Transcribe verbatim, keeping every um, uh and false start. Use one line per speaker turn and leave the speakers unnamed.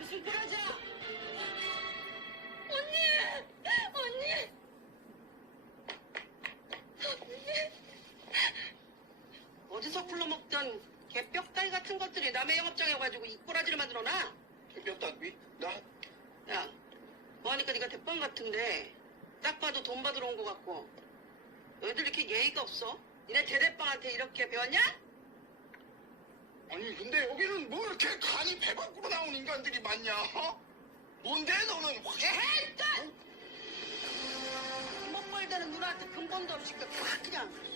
무슨 꼬라지야? 언니! 언니! 언니! 어디서 굴러먹던 개뼈다귀 같은 것들이 남의 영업장에 와가지고 이 꼬라지를 만들어놔?
개뼈다귀? 나?
야, 뭐하니까 네가 대빵 같은데 딱 봐도 돈 받으러 온 것 같고 너희들 이렇게 예의가 없어? 니네 대대빵한테 이렇게 배웠냐?
아니 근데 여기는 뭐 이렇게 간이 배 밖으로 나온 인간들이 많냐? 어? 뭔데 너는 확...
에헤이! 못 벌다는 누나한테 근본도 없이 다 그냥